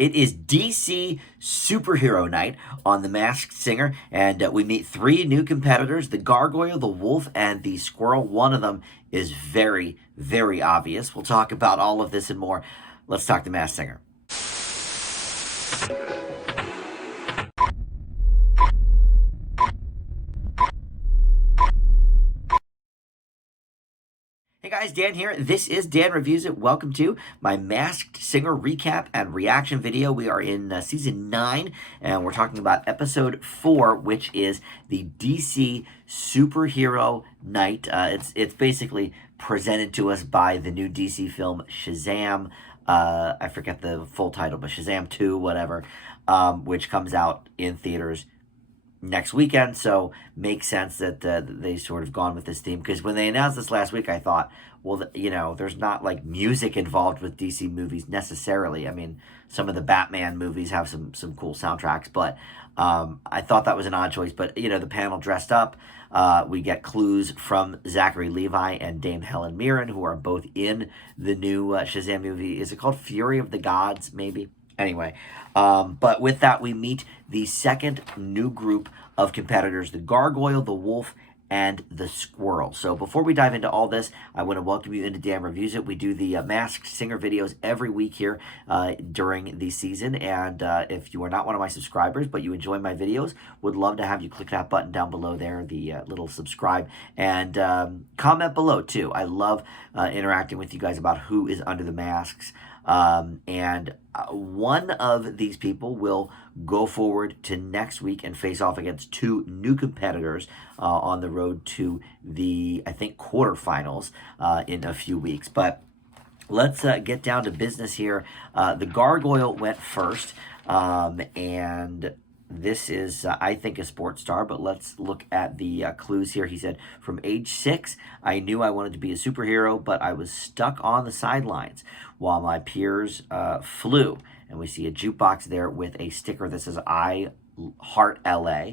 It is DC Superhero Night on The Masked Singer, and we meet three new competitors, the Gargoyle, the Wolf, and the Squirrel. One of them is very, very obvious. We'll talk about all of this and more. Let's talk The Masked Singer. Hey guys, Dan here. This is Dan Reviews It. Welcome to my Masked Singer recap and reaction video. We are in season 9, and we're talking about episode 4, which is the DC Superhero Night. It's basically presented to us by the new DC film Shazam. I forget the full title, but Shazam 2, whatever, which comes out in theaters next weekend, so makes sense that they sort of gone with this theme, because when they announced this last week, I thought, well, there's not like music involved with DC movies necessarily. I mean, some of the Batman movies have some cool soundtracks, but I thought that was an odd choice. But the panel dressed up. We get clues from Zachary Levi and Dame Helen Mirren, who are both in the new Shazam movie. Is it called Fury of the Gods, maybe? Anyway, but with that, we meet the second new group of competitors, the Gargoyle, the Wolf, and the Squirrel. So before we dive into all this, I want to welcome you into Dan Reviews It. We do the Masked Singer videos every week here during the season, and if you are not one of my subscribers, but you enjoy my videos, would love to have you click that button down below there, the little subscribe, and comment below too. I love interacting with you guys about who is under the masks. And one of these people will go forward to next week and face off against two new competitors on the road to the, I think, quarterfinals in a few weeks. But let's get down to business here. The Gargoyle went first, and this is, I think, a sports star, but let's look at the clues here. He said, from age 6, I knew I wanted to be a superhero, but I was stuck on the sidelines while my peers flew. And we see a jukebox there with a sticker that says, I Heart LA.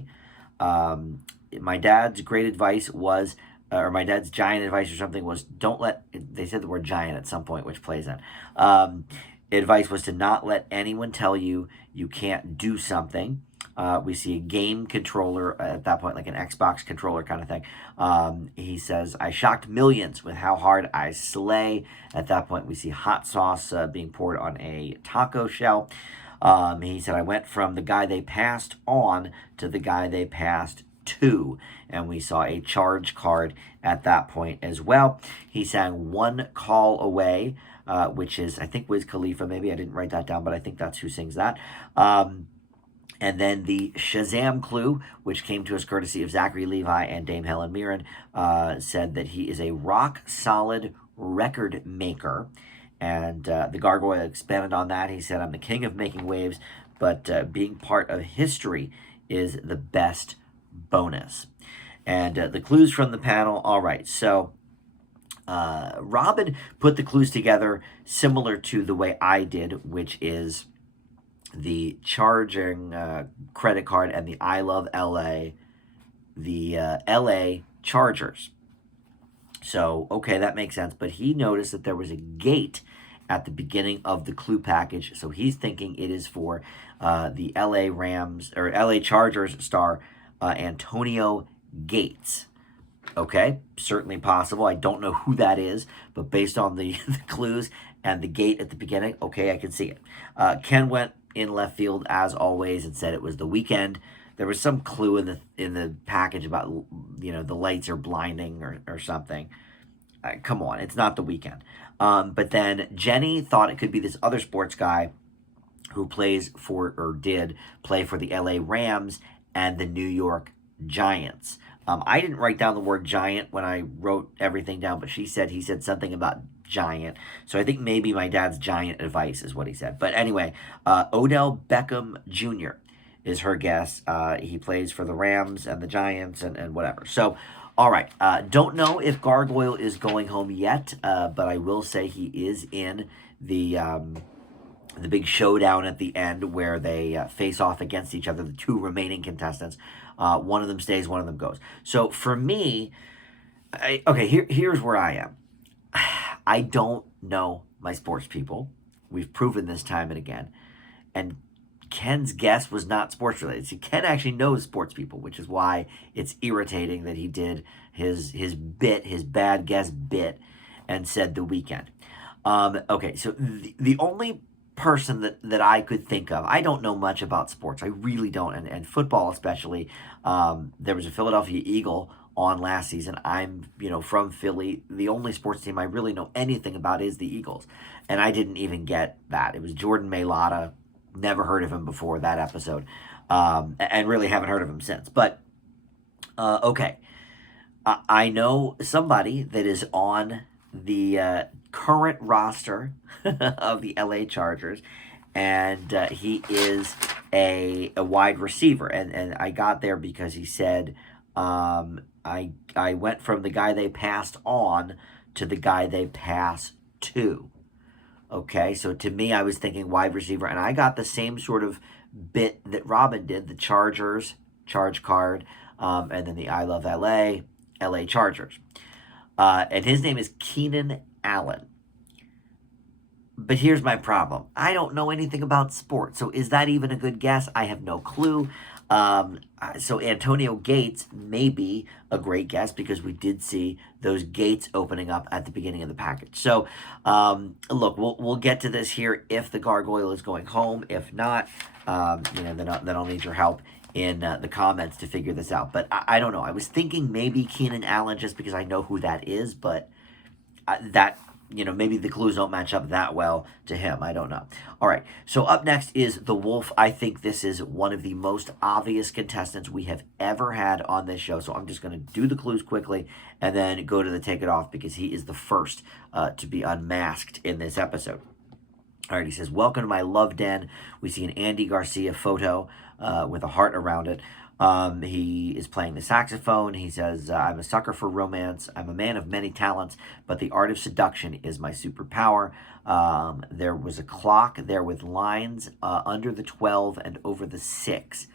My dad's great advice was, or my dad's giant advice or something was, don't let, they said the word giant at some point, which plays in. Advice was to not let anyone tell you you can't do something. We see a game controller at that point, like an Xbox controller kind of thing. He says, I shocked millions with how hard I slay. At that point, we see hot sauce being poured on a taco shell. He said, I went from the guy they passed on to the guy they passed to. And we saw a charge card at that point as well. He sang One Call Away, which is, I think, Wiz Khalifa. Maybe I didn't write that down, but I think that's who sings that. And then the Shazam Clue, which came to us courtesy of Zachary Levi and Dame Helen Mirren, said that he is a rock-solid record maker. And the Gargoyle expanded on that. He said, I'm the king of making waves, but being part of history is the best bonus. And the clues from the panel, all right, so Robin put the clues together similar to the way I did, which is the charging credit card and the I Love LA, the LA Chargers. So, okay, that makes sense. But he noticed that there was a gate at the beginning of the clue package. So he's thinking it is for the LA Rams or LA Chargers star Antonio Gates. Okay, certainly possible. I don't know who that is, but based on the clues and the gate at the beginning, okay, I can see it. Ken went in left field as always and said it was the weekend. There was some clue in the package about the lights are blinding or something. Come on, it's not the weekend. But then Jenny thought it could be this other sports guy who plays for, or did play for, the LA Rams and the New York Giants. I didn't write down the word giant when I wrote everything down, but he said something about giant. So I think maybe my dad's giant advice is what he said. But anyway, Odell Beckham Jr. is her guess. He plays for the Rams and the Giants and whatever. So, all right. Don't know if Gargoyle is going home yet, but I will say he is in the big showdown at the end where they face off against each other, the two remaining contestants. One of them stays, one of them goes. So for me, here's where I am. I don't know my sports people. We've proven this time and again. and Ken's guess was not sports related. See, Ken actually knows sports people, which is why it's irritating that he did his bit, his bad guess bit, and said the weekend. Okay, so the only person that I could think of, I don't know much about sports. I really don't, and football especially. There was a Philadelphia Eagle on last season. I'm, from Philly. The only sports team I really know anything about is the Eagles, and I didn't even get that. It was Jordan Mailata. Never heard of him before that episode, and really haven't heard of him since. But okay, I know somebody that is on the current roster of the LA Chargers, and he is a wide receiver. And I got there because he said, I went from the guy they passed on to the guy they pass to. Okay, so to me, I was thinking wide receiver, and I got the same sort of bit that Robin did, the Chargers, charge card, and then the I Love LA Chargers. And his name is Keenan Allen. But here's my problem. I don't know anything about sports, so is that even a good guess? I have no clue. So Antonio Gates may be a great guess because we did see those gates opening up at the beginning of the package. So, look, we'll get to this here if the Gargoyle is going home. If not, then I'll need your help in the comments to figure this out. But I don't know. I was thinking maybe Keenan Allen just because I know who that is, but maybe the clues don't match up that well to him. I don't know. All right, so up next is the Wolf. I think this is one of the most obvious contestants we have ever had on this show. So I'm just going to do the clues quickly and then go to the Take It Off because he is the first to be unmasked in this episode. All right, he says, welcome to my love den. We see an Andy Garcia photo with a heart around it. He is playing the saxophone. He says, I'm a sucker for romance. I'm a man of many talents, but the art of seduction is my superpower. There was a clock there with lines under the 12 and over the 6.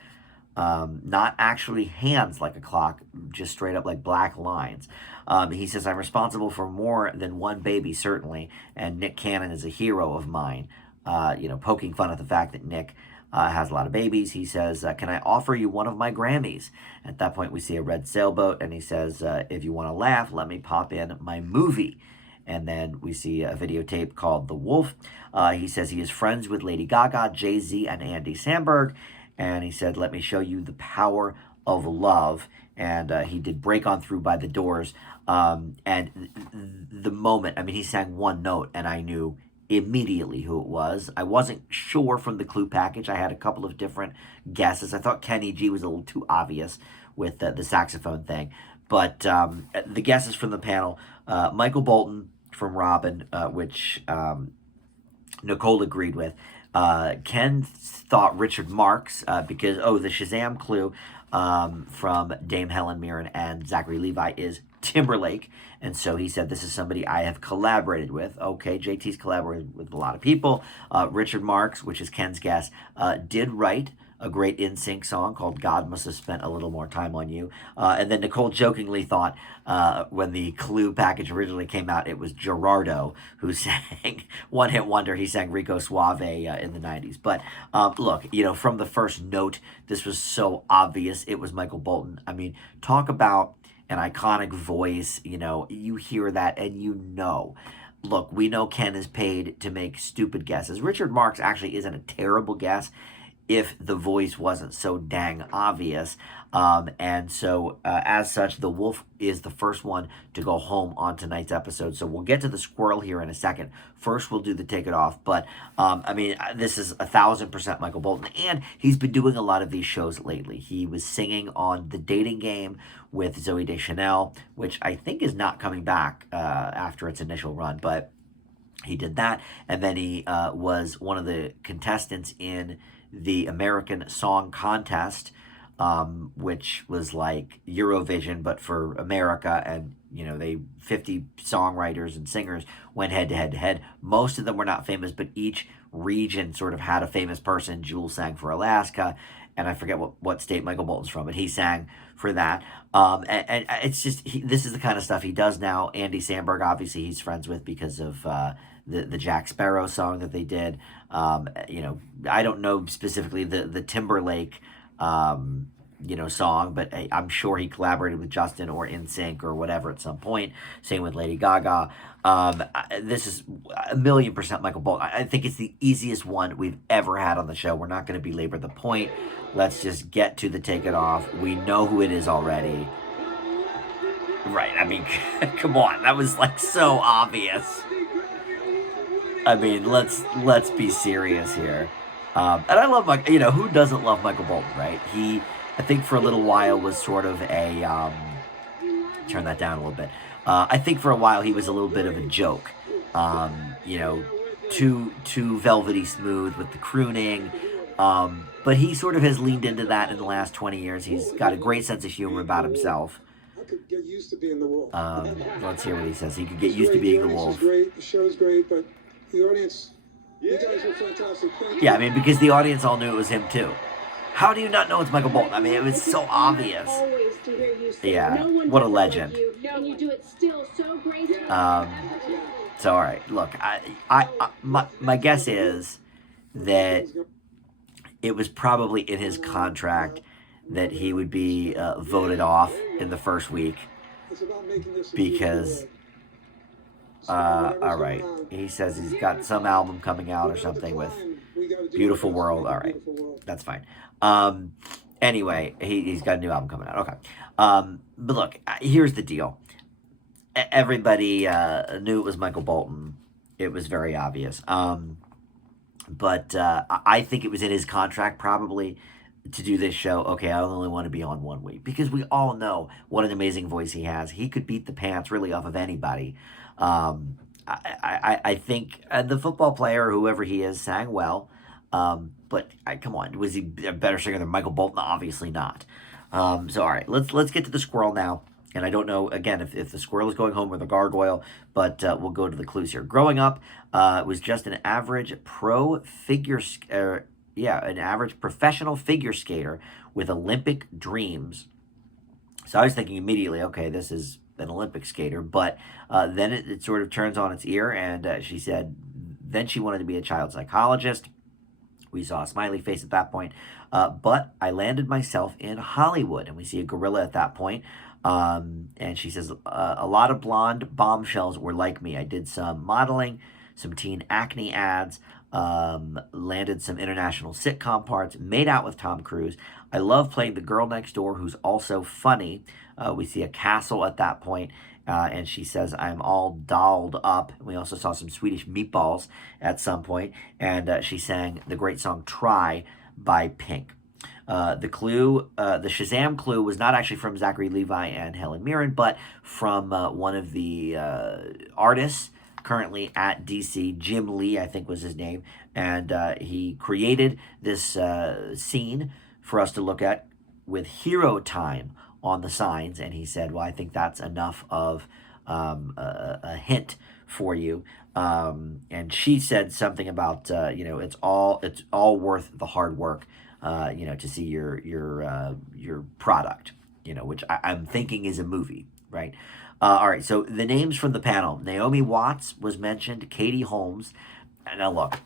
Not actually hands like a clock, just straight up like black lines. He says, I'm responsible for more than one baby, certainly, and Nick Cannon is a hero of mine. Poking fun at the fact that Nick has a lot of babies. He says, can I offer you one of my Grammys? At that point, we see a red sailboat, and he says, if you want to laugh, let me pop in my movie. And then we see a videotape called The Wolf. He says he is friends with Lady Gaga, Jay-Z, and Andy Samberg. And he said, let me show you the power of love. And he did Break On Through by the Doors. And the moment, he sang one note, and I knew immediately who it was. I wasn't sure from the clue package. I had a couple of different guesses. I thought Kenny G was a little too obvious with the saxophone thing. But the guesses from the panel, Michael Bolton from Robin, which Nicole agreed with. Ken thought Richard Marx because, the Shazam Clue from Dame Helen Mirren and Zachary Levi is Timberlake. And so he said, this is somebody I have collaborated with. Okay, JT's collaborated with a lot of people. Richard Marx, which is Ken's guess, did write a great NSYNC song called God Must Have Spent a Little More Time on You. And then Nicole jokingly thought when the Clue package originally came out, it was Gerardo who sang One Hit Wonder. He sang Rico Suave in the 90s. But look, from the first note, this was so obvious. It was Michael Bolton. Talk about an iconic voice. You hear that and Look, we know Ken is paid to make stupid guesses. Richard Marx actually isn't a terrible guess if the voice wasn't so dang obvious. And so, as such, the Wolf is the first one to go home on tonight's episode. So we'll get to the Squirrel here in a second. First, we'll do the Take It Off. But, this is 1,000% Michael Bolton. And he's been doing a lot of these shows lately. He was singing on The Dating Game with Zooey Deschanel, which I think is not coming back after its initial run. But he did that. And then he was one of the contestants in the American Song Contest, which was like Eurovision, but for America. And, 50 songwriters and singers went head to head to head. Most of them were not famous, but each region sort of had a famous person. Jules sang for Alaska, and I forget what state Michael Bolton's from, but he sang for that. And it's just, this is the kind of stuff he does now. Andy Samberg, obviously, he's friends with because of the Jack Sparrow song that they did. I don't know specifically the Timberlake song, but I'm sure he collaborated with Justin or NSYNC or whatever at some point. Same with Lady Gaga. This is 1,000,000% Michael Bolton. I think it's the easiest one we've ever had on the show. We're not going to belabor the point. Let's just get to the take it off. We know who it is already. Right, I mean, come on. That was like so obvious. I mean, let's be serious here. And I love who doesn't love Michael Bolton, right? He, I think for a little while was sort of a, turn that down a little bit. I think for a while he was a little bit of a joke. Too velvety smooth with the crooning. But he sort of has leaned into that in the last 20 years. He's got a great sense of humor about himself. I could get used to being the wolf. Let's hear what he says. He could get used to being the wolf. Great. The show's great, but the audience, you guys were fantastic. Thank you. Yeah, I mean, because the audience all knew it was him too. How do you not know it's Michael Bolton? I mean, it was so obvious. Yeah, what a legend. So all right, look, my guess is that it was probably in his contract that he would be voted off in the first week because all right, he says he's got some album coming out or something with Beautiful World. All right, that's fine. Anyway, he's got a new album coming out. Okay. But look, here's the deal. Everybody knew it was Michael Bolton. It was very obvious. But I think it was in his contract probably to do this show. Okay, I only want to be on 1 week because we all know what an amazing voice he has. He could beat the pants really off of anybody. I think the football player, whoever he is, sang well. But come on, was he a better singer than Michael Bolton? Obviously not. So all right, let's get to the squirrel now. And I don't know, again, if the squirrel is going home or the gargoyle, but we'll go to the clues here. Growing up, was just an average an average professional figure skater with Olympic dreams. So I was thinking immediately, okay, this is an Olympic skater, but then it sort of turns on its ear, and she said then she wanted to be a child psychologist. We saw a smiley face at that point, but I landed myself in Hollywood, and we see a gorilla at that point. And she says, a lot of blonde bombshells were like me. I did some modeling, some teen acne ads, landed some international sitcom parts, made out with Tom Cruise. I love playing the girl next door who's also funny. We see a castle at that point, and she says, I'm all dolled up. We also saw some Swedish meatballs at some point, and she sang the great song Try by Pink. The clue, the Shazam clue was not actually from Zachary Levi and Helen Mirren, but from one of the artists currently at DC, Jim Lee, I think was his name, and he created this scene for us to look at with Hero Time on the signs, and he said, well, I think that's enough of a hint for you. And she said something about, it's all worth the hard work. To see your product, which I'm thinking is a movie, right? All right, so the names from the panel. Naomi Watts was mentioned, Katie Holmes. Now look,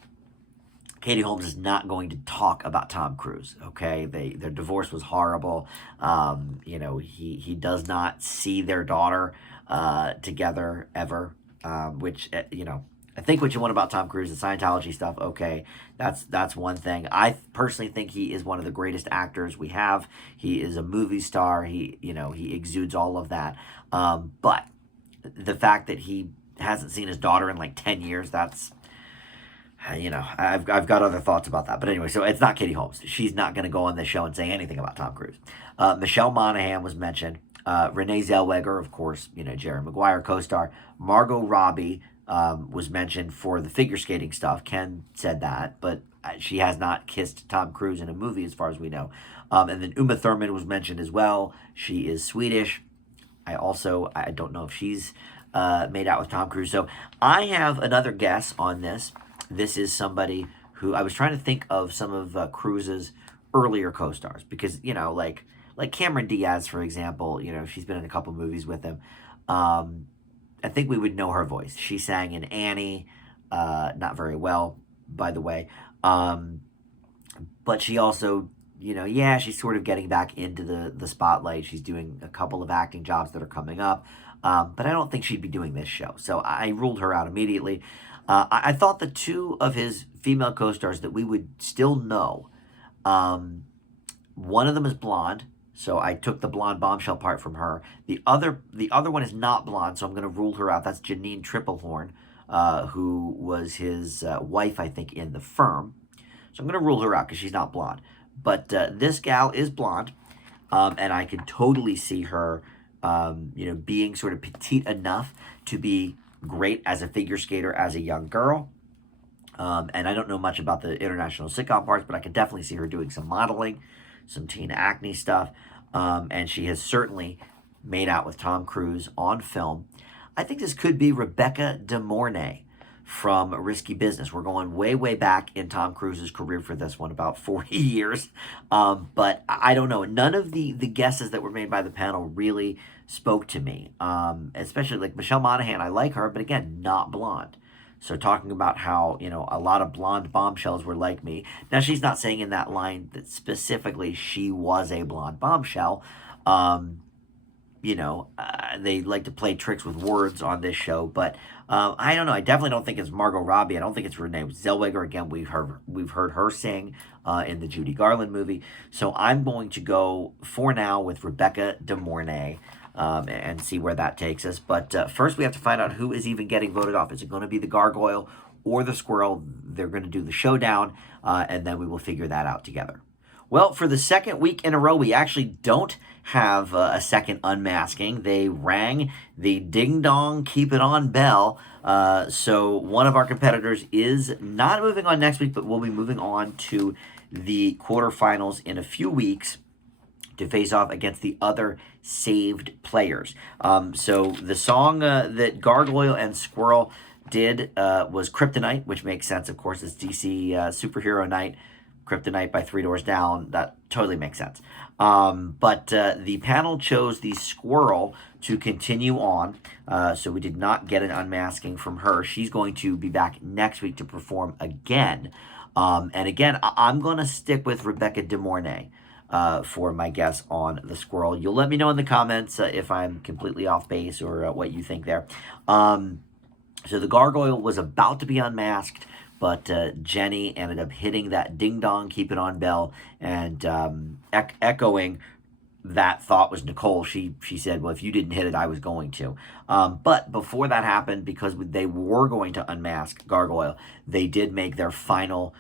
Katie Holmes is not going to talk about Tom Cruise, okay? Their divorce was horrible. He does not see their daughter together ever, which, I think what you want about Tom Cruise, the Scientology stuff, okay, that's one thing. I personally think he is one of the greatest actors we have. He is a movie star. He exudes all of that. But the fact that he hasn't seen his daughter in like 10 years, that's, I've got other thoughts about that. But anyway, so it's not Katie Holmes. She's not going to go on this show and say anything about Tom Cruise. Michelle Monaghan was mentioned. Renee Zellweger, of course, Jerry Maguire co-star. Margot Robbie was mentioned for the figure skating stuff. Ken said that, but she has not kissed Tom Cruise in a movie as far as we know. And then Uma Thurman was mentioned as well. She is Swedish. I don't know if she's made out with Tom Cruise. So I have another guess on this. This is somebody who I was trying to think of some of Cruise's earlier co-stars because, like Cameron Diaz, for example, she's been in a couple movies with him. I think we would know her voice. She sang in Annie. not very well, by the way. But she also, yeah, she's sort of getting back into the spotlight. She's doing a couple of acting jobs that are coming up. But I don't think she'd be doing this show. So I ruled her out immediately. I thought the two of his female co-stars that we would still know, one of them is blonde, so I took the blonde bombshell part from her. The other one is not blonde, so I'm going to rule her out. That's Janine Triplehorn, who was his wife, I think, in The Firm. So I'm going to rule her out because she's not blonde. But this gal is blonde, and I can totally see her, being sort of petite enough to be great as a figure skater as a young girl. And I don't know much about the international sitcom parts, but I can definitely see her doing some modeling, some teen acne stuff. And she has certainly made out with Tom Cruise on film. I think this could be Rebecca De Mornay from Risky Business. We're going way, way back in Tom Cruise's career for this one, about 40 years. But I don't know. None of the guesses that were made by the panel really spoke to me. Especially like Michelle Monaghan. I like her, but again, not blonde. So talking about how, a lot of blonde bombshells were like me. Now, she's not saying in that line that specifically she was a blonde bombshell. They like to play tricks with words on this show, but I don't know. I definitely don't think it's Margot Robbie. I don't think it's Renee Zellweger. Again, we've heard her sing in the Judy Garland movie. So I'm going to go for now with Rebecca De Mornay. And see where that takes us. But first, we have to find out who is even getting voted off. Is it going to be the Gargoyle or the Squirrel? They're going to do the showdown, and then we will figure that out together. Well, for the second week in a row, we actually don't have a second unmasking. They rang the ding-dong keep it on bell. So one of our competitors is not moving on next week, but will be moving on to the quarterfinals in a few weeks to face off against the other saved players. So the song that Gargoyle and Squirrel did was Kryptonite, which makes sense, of course. It's DC Superhero Night, Kryptonite by Three Doors Down. That totally makes sense. But the panel chose the Squirrel to continue on. So we did not get an unmasking from her. She's going to be back next week to perform again. And again, I'm going to stick with Rebecca De Mornay for my guess on the Squirrel. You'll let me know in the comments if I'm completely off base or what you think there. So the Gargoyle was about to be unmasked, but Jenny ended up hitting that ding-dong, keep it on bell, and echoing that thought was Nicole. She said, well, if you didn't hit it, I was going to. But before that happened, because they were going to unmask Gargoyle, they did make their final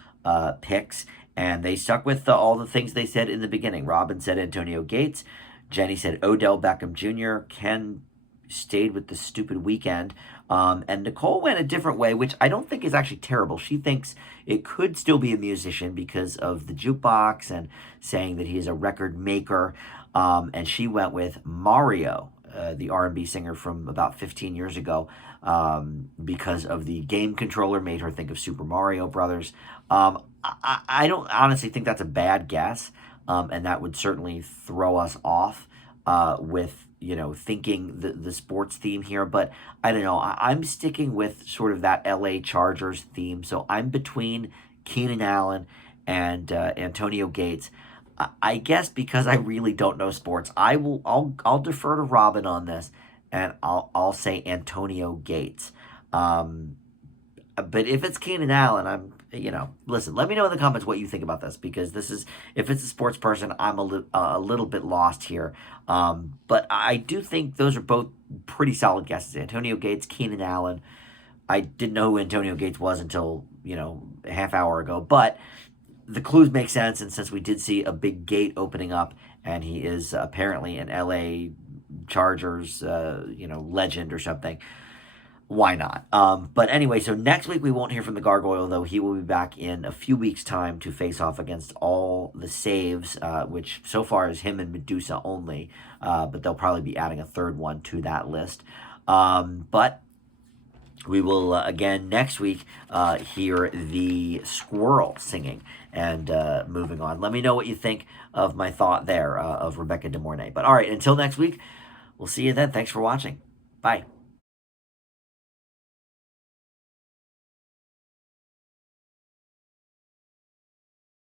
picks, and they stuck with all the things they said in the beginning. Robin said Antonio Gates. Jenny said Odell Beckham Jr. Ken stayed with the stupid weekend. And Nicole went a different way, which I don't think is actually terrible. She thinks it could still be a musician because of the jukebox and saying that he's a record maker. And she went with Mario, the R&B singer from about 15 years ago, because of the game controller made her think of Super Mario Brothers. I don't honestly think that's a bad guess, and that would certainly throw us off with, thinking the sports theme here. But I don't know. I'm sticking with sort of that LA Chargers theme. So I'm between Keenan Allen and Antonio Gates. I guess because I really don't know sports, I'll defer to Robin on this, and I'll say Antonio Gates. But if it's Keenan Allen, listen, let me know in the comments what you think about this, because if it's a sports person, I'm a little bit lost here. But I do think those are both pretty solid guesses. Antonio Gates, Keenan Allen. I didn't know who Antonio Gates was until, a half hour ago, but the clues make sense, and since we did see a big gate opening up, and he is apparently an LA Chargers, legend or something, why not? But anyway, so next week we won't hear from the Gargoyle, though. He will be back in a few weeks' time to face off against all the saves, which so far is him and Medusa only, but they'll probably be adding a third one to that list. But we will, again, next week, hear the Squirrel singing and moving on. Let me know what you think of my thought there of Rebecca De Mornay. But all right, until next week, we'll see you then. Thanks for watching. Bye.